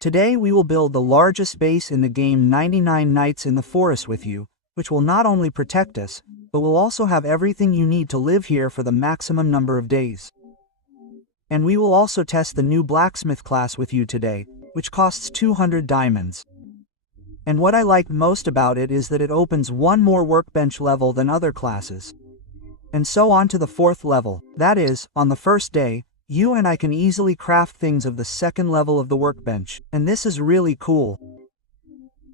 Today we will build the largest base in the game, 99 Nights in the Forest with you, which will not only protect us, but will also have everything you need to live here for the maximum number of days. And we will also test the new Blacksmith Class with you today, which costs 200 diamonds. And what I like most about it is that it opens one more workbench level than other classes. And so on to the 4th level, that is, on the first day, you and I can easily craft things of the 2nd level of the workbench, and this is really cool.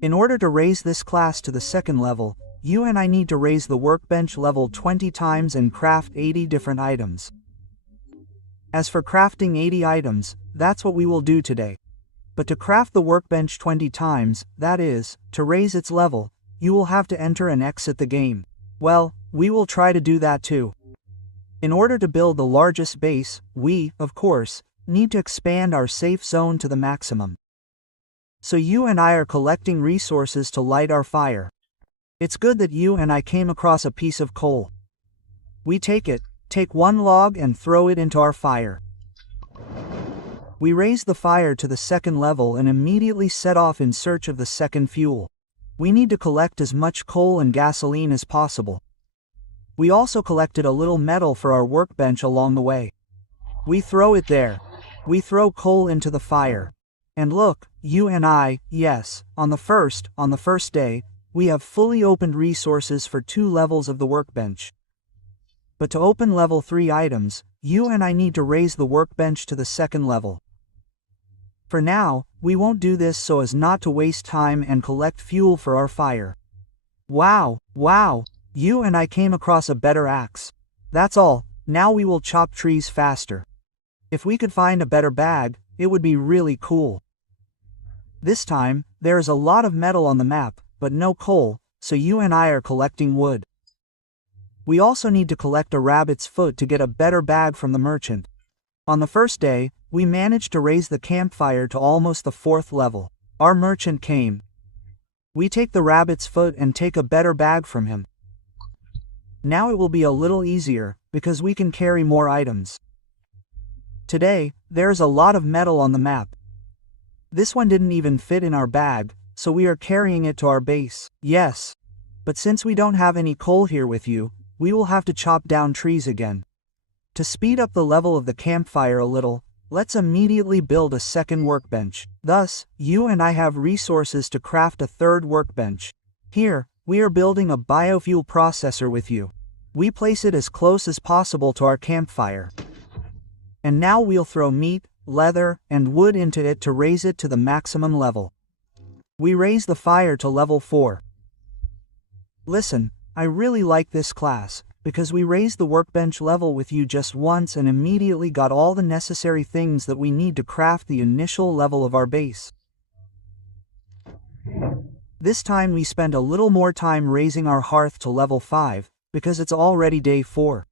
In order to raise this class to the 2nd level, you and I need to raise the workbench level 20 times and craft 80 different items. As for crafting 80 items, that's what we will do today. But to craft the workbench 20 times, that is, to raise its level, you will have to enter and exit the game. Well, we will try to do that too. In order to build the largest base, we, of course, need to expand our safe zone to the maximum. So you and I are collecting resources to light our fire. It's good that you and I came across a piece of coal. We take one log and throw it into our fire. We raise the fire to the 2nd level and immediately set off in search of the 2nd fuel. We need to collect as much coal and gasoline as possible. We also collected a little metal for our workbench along the way. We throw it there. We throw coal into the fire. And look, you and I, yes, on the first day, we have fully opened resources for 2 levels of the workbench. But to open level 3 items, you and I need to raise the workbench to the 2nd level. For now, we won't do this so as not to waste time and collect fuel for our fire. Wow! You and I came across a better axe. That's all, now we will chop trees faster. If we could find a better bag, it would be really cool. This time, there is a lot of metal on the map, but no coal, so you and I are collecting wood. We also need to collect a rabbit's foot to get a better bag from the merchant. On the first day, we managed to raise the campfire to almost the 4th level. Our merchant came. We take the rabbit's foot and take a better bag from him. Now it will be a little easier, because we can carry more items. Today, there's a lot of metal on the map. This one didn't even fit in our bag, so we are carrying it to our base. Yes. But since we don't have any coal here with you, we will have to chop down trees again. To speed up the level of the campfire a little, let's immediately build a 2nd workbench. Thus, you and I have resources to craft a 3rd workbench. Here, we are building a biofuel processor with you. We place it as close as possible to our campfire. And now we'll throw meat, leather, and wood into it to raise it to the maximum level. We raise the fire to level 4. Listen, I really like this class, because we raised the workbench level with you just once and immediately got all the necessary things that we need to craft the initial level of our base. This time we spent a little more time raising our hearth to level 5, because it's already day 4.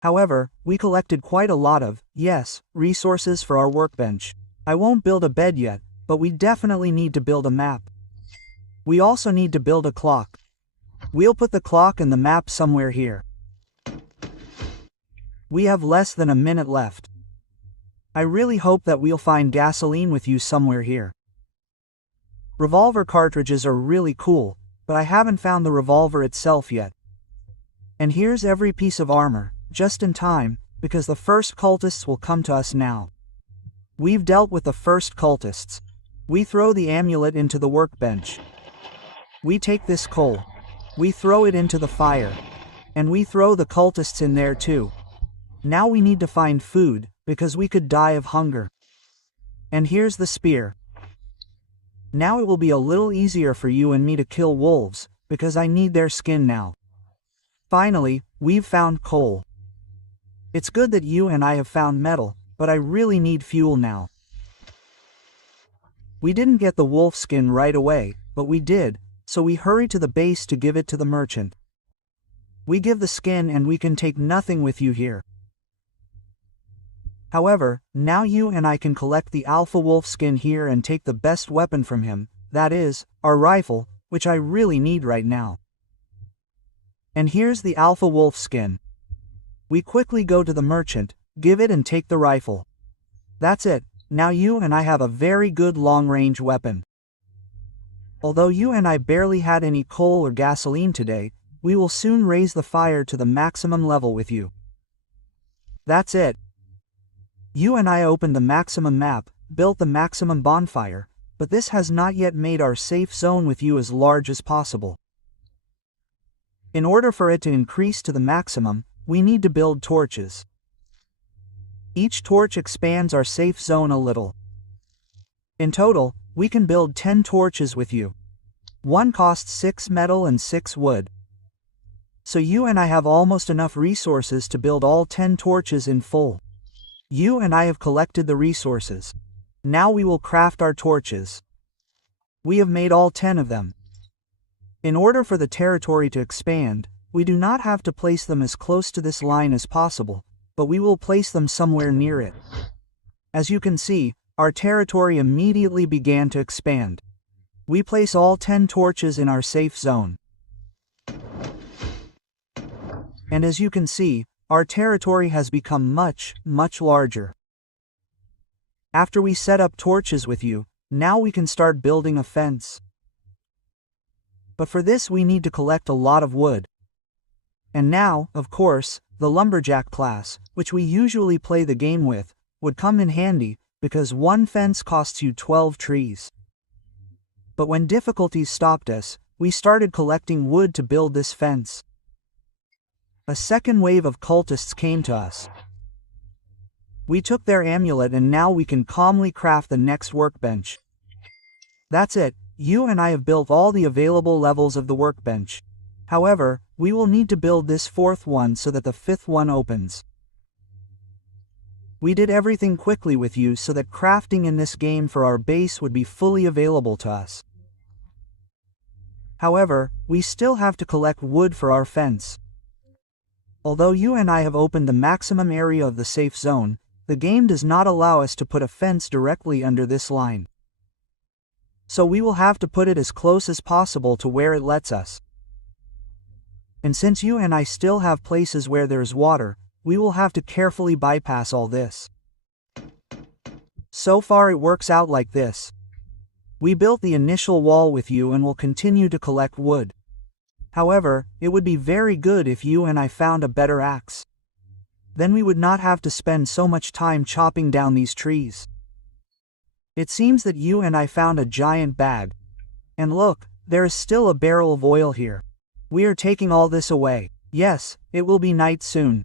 However, we collected quite a lot of, resources for our workbench. I won't build a bed yet, but we definitely need to build a map. We also need to build a clock. We'll put the clock and the map somewhere here. We have less than a minute left. I really hope that we'll find gasoline with you somewhere here. Revolver cartridges are really cool, but I haven't found the revolver itself yet. And here's every piece of armor, just in time, because the first cultists will come to us now. We've dealt with the first cultists. We throw the amulet into the workbench. We take this coal. We throw it into the fire. And we throw the cultists in there too. Now we need to find food, because we could die of hunger. And here's the spear. Now it will be a little easier for you and me to kill wolves, because I need their skin now. Finally, we've found coal. It's good that you and I have found metal, but I really need fuel now. We didn't get the wolf skin right away, but we did, so we hurry to the base to give it to the merchant. We give the skin and we can take nothing with you here. However, now you and I can collect the alpha wolf skin here and take the best weapon from him, that is, our rifle, which I really need right now. And here's the alpha wolf skin. We quickly go to the merchant, give it and take the rifle. That's it, Now you and I have a very good long-range weapon. Although you and I barely had any coal or gasoline today, we will soon raise the fire to the maximum level with you. That's it. You and I opened the maximum map, built the maximum bonfire, but this has not yet made our safe zone with you as large as possible. In order for it to increase to the maximum, we need to build torches. Each torch expands our safe zone a little. In total, we can build 10 torches with you. One costs 6 metal and 6 wood. So you and I have almost enough resources to build all 10 torches in full. You and I have collected the resources. Now we will craft our torches. We have made all 10 of them. In order for the territory to expand, we do not have to place them as close to this line as possible, but we will place them somewhere near it. As you can see, our territory immediately began to expand. We place all 10 torches in our safe zone. And as you can see, our territory has become much, much larger. After we set up torches with you, now we can start building a fence. But for this we need to collect a lot of wood. And now, of course, the lumberjack class, which we usually play the game with, would come in handy, because one fence costs you 12 trees. But when difficulties stopped us, we started collecting wood to build this fence. A second wave of cultists came to us. We took their amulet and now we can calmly craft the next workbench. That's it, you and I have built all the available levels of the workbench. However, we will need to build this fourth one so that the fifth one opens. We did everything quickly with you so that crafting in this game for our base would be fully available to us. However, we still have to collect wood for our fence. Although you and I have opened the maximum area of the safe zone, the game does not allow us to put a fence directly under this line. So we will have to put it as close as possible to where it lets us. And since you and I still have places where there is water, we will have to carefully bypass all this. So far it works out like this. We built the initial wall with you and will continue to collect wood. However, it would be very good if you and I found a better axe. Then we would not have to spend so much time chopping down these trees. It seems that you and I found a giant bag. And look, there is still a barrel of oil here. We are taking all this away. Yes, it will be night soon.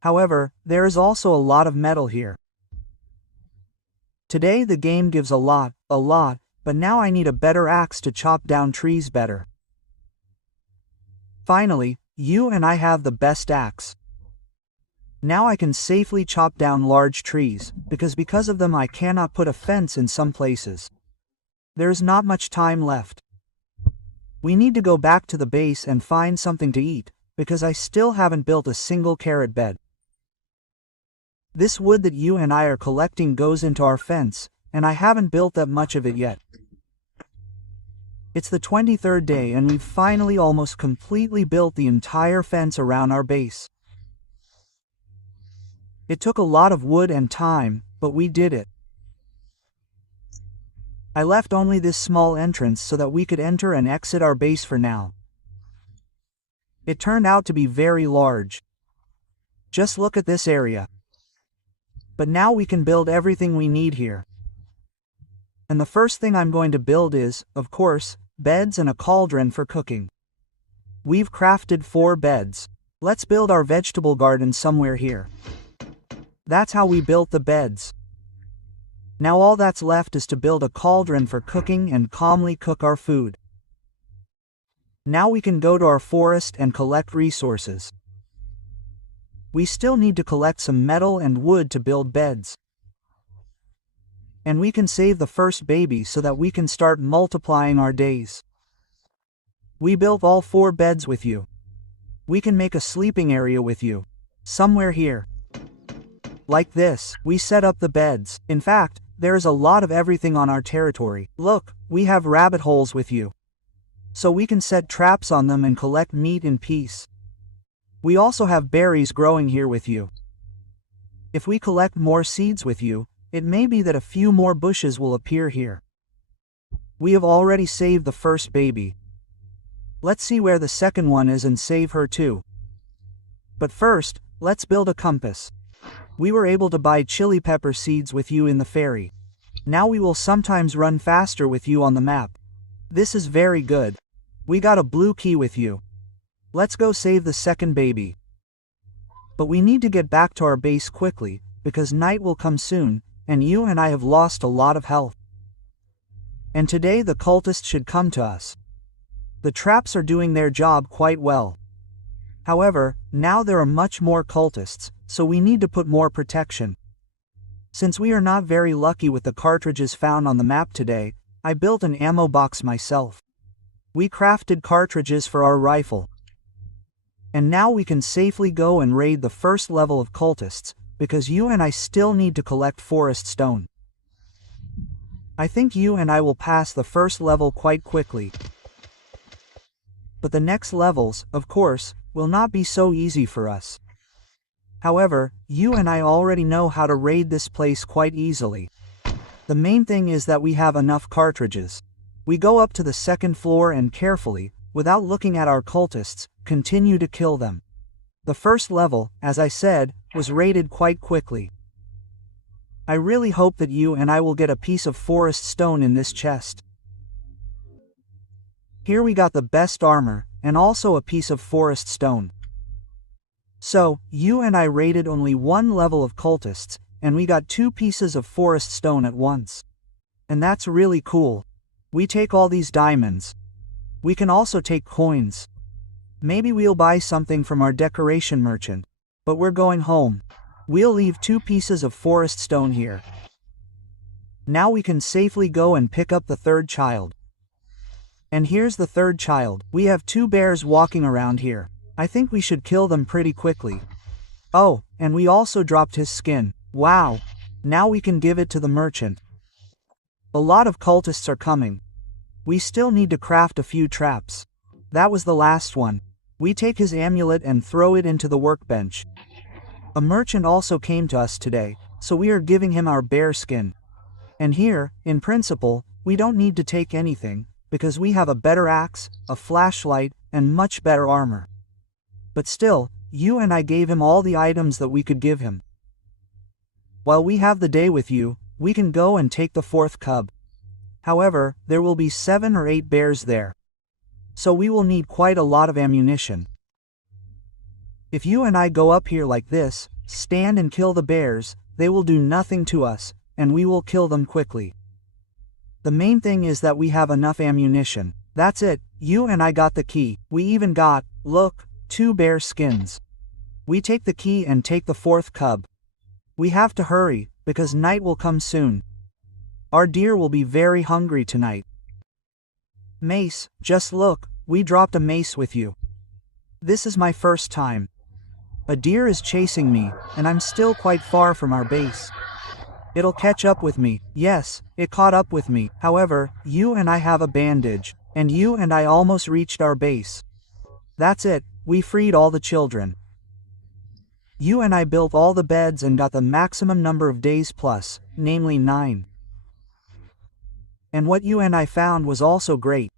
However, there is also a lot of metal here. Today the game gives a lot, but now I need a better axe to chop down trees better. Finally, you and I have the best axe. Now I can safely chop down large trees, because of them I cannot put a fence in some places. There is not much time left. We need to go back to the base and find something to eat, because I still haven't built a single carrot bed. This wood that you and I are collecting goes into our fence, and I haven't built that much of it yet. It's the 23rd day and we've finally almost completely built the entire fence around our base. It took a lot of wood and time, but we did it. I left only this small entrance so that we could enter and exit our base for now. It turned out to be very large. Just look at this area. But now we can build everything we need here. And the first thing I'm going to build is, of course, beds and a cauldron for cooking. We've crafted 4 beds. Let's build our vegetable garden somewhere here. That's how we built the beds. Now all that's left is to build a cauldron for cooking and calmly cook our food. Now we can go to our forest and collect resources. We still need to collect some metal and wood to build beds. And we can save the first baby so that we can start multiplying our days. We built all 4 beds with you. We can make a sleeping area with you. Somewhere here. Like this, we set up the beds. In fact, there is a lot of everything on our territory. Look, we have rabbit holes with you. So we can set traps on them and collect meat in peace. We also have berries growing here with you. If we collect more seeds with you, It may be that a few more bushes will appear here. We have already saved the first baby. Let's see where the second one is and save her too. But first, let's build a compass. We were able to buy chili pepper seeds with you in the ferry. Now we will sometimes run faster with you on the map. This is very good. We got a blue key with you. Let's go save the second baby. But we need to get back to our base quickly, because night will come soon, and you and I have lost a lot of health. And today the cultists should come to us. The traps are doing their job quite well. However, now there are much more cultists, so we need to put more protection. Since we are not very lucky with the cartridges found on the map today, I built an ammo box myself. We crafted cartridges for our rifle. And now we can safely go and raid the first level of cultists, because you and I still need to collect forest stone. I think you and I will pass the first level quite quickly. But the next levels, of course, will not be so easy for us. However, you and I already know how to raid this place quite easily. The main thing is that we have enough cartridges. We go up to the second floor and carefully, without looking at our cultists, continue to kill them. The first level, as I said, was raided quite quickly. I really hope that you and I will get a piece of forest stone in this chest. Here we got the best armor, and also a piece of forest stone. So, you and I raided only one level of cultists, and we got 2 pieces of forest stone at once. And that's really cool. We take all these diamonds. We can also take coins. Maybe we'll buy something from our decoration merchant. But we're going home. We'll leave 2 pieces of forest stone here. Now we can safely go and pick up the third child. And here's the third child. We have 2 bears walking around here. I think we should kill them pretty quickly. Oh, and we also dropped his skin. Wow. Now we can give it to the merchant. A lot of cultists are coming. We still need to craft a few traps. That was the last one. We take his amulet and throw it into the workbench. A merchant also came to us today, so we are giving him our bear skin. And here, in principle, we don't need to take anything, because we have a better axe, a flashlight, and much better armor. But still, you and I gave him all the items that we could give him. While we have the day with you, we can go and take the 4th cub. However, there will be 7 or 8 bears there. So we will need quite a lot of ammunition. If you and I go up here like this, stand and kill the bears, they will do nothing to us, and we will kill them quickly. The main thing is that we have enough ammunition. That's it, you and I got the key. We even got, look, 2 bear skins. We take the key and take the 4th cub. We have to hurry, because night will come soon. Our deer will be very hungry tonight. Mace, just look, we dropped a mace with you. This is my first time. A deer is chasing me, and I'm still quite far from our base. It'll catch up with me. Yes, it caught up with me. However, you and I have a bandage, and you and I almost reached our base. That's it, we freed all the children. You and I built all the beds and got the maximum number of days plus, namely 9. And what you and I found was also great.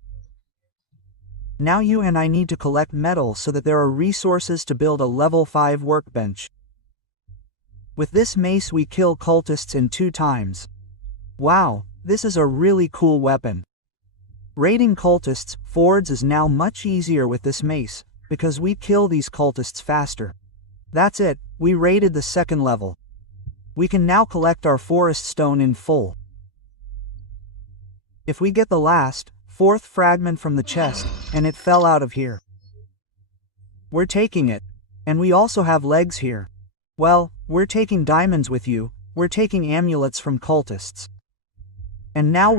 Now you and I need to collect metal so that there are resources to build a level 5 workbench. With this mace we kill cultists in 2 times. Wow, this is a really cool weapon. Raiding cultists, fords is now much easier with this mace, because we kill these cultists faster. That's it, we raided the 2nd level. We can now collect our forest stone in full. If we get the last, 4th fragment from the chest, and it fell out of here. We're taking it. And we also have legs here. Well, we're taking diamonds with you, we're taking amulets from cultists. And now